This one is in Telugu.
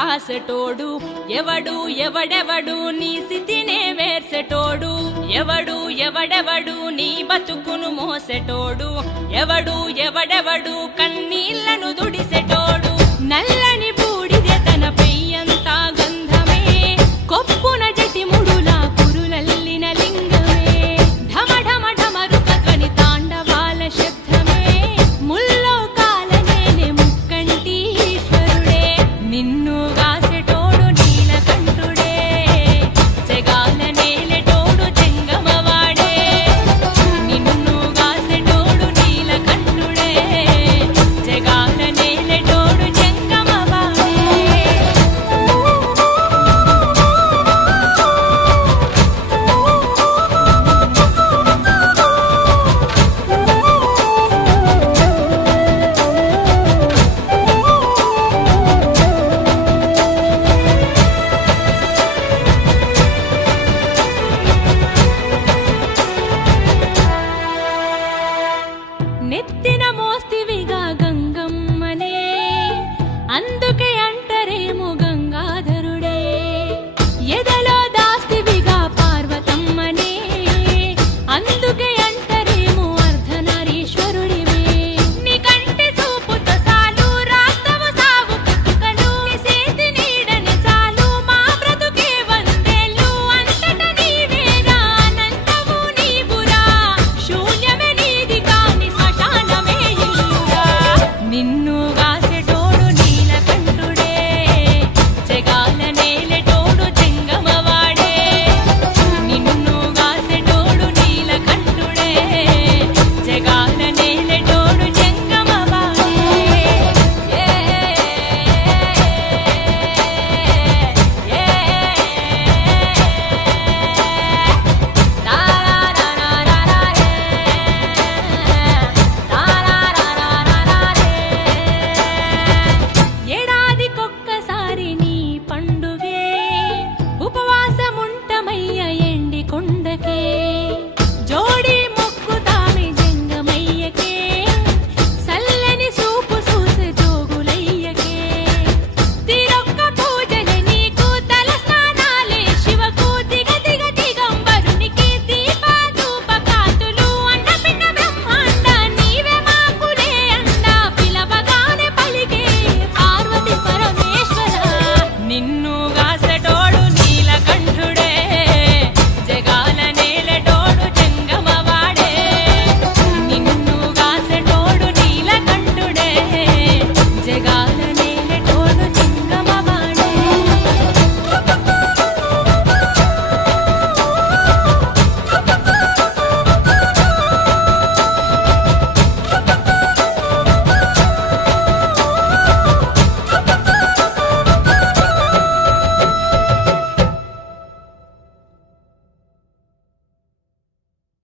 రాసెటోడు ఎవడు ఎవడెవడు నీ స్థితినే వేర్సెటోడు ఎవడు ఎవడెవడు నీ బతుకును మోసెటోడు ఎవడు ఎవడెవడు కన్నీళ్లను దుడిసెటోడు నల్లని బూడిదే తన పెయ్యంతా గంధమే కొప్పున జటిముడులా కురులల్లిన లింగమే ఢమ ఢమ ఢమరుక ధ్వని తాండవాల శబ్దమే ముల్లోకాల నేలే ముక్కంటి ఈశ్వరుడే నిన్ను గాసెటోడు నీలకంఠుడే జగాల నేలెటోడు జంగమవాడే నిన్ను గాసెటోడు నీలకంఠుడే జగాల నేలెటోడు జంగమవాడే నెత్తిన మోస్త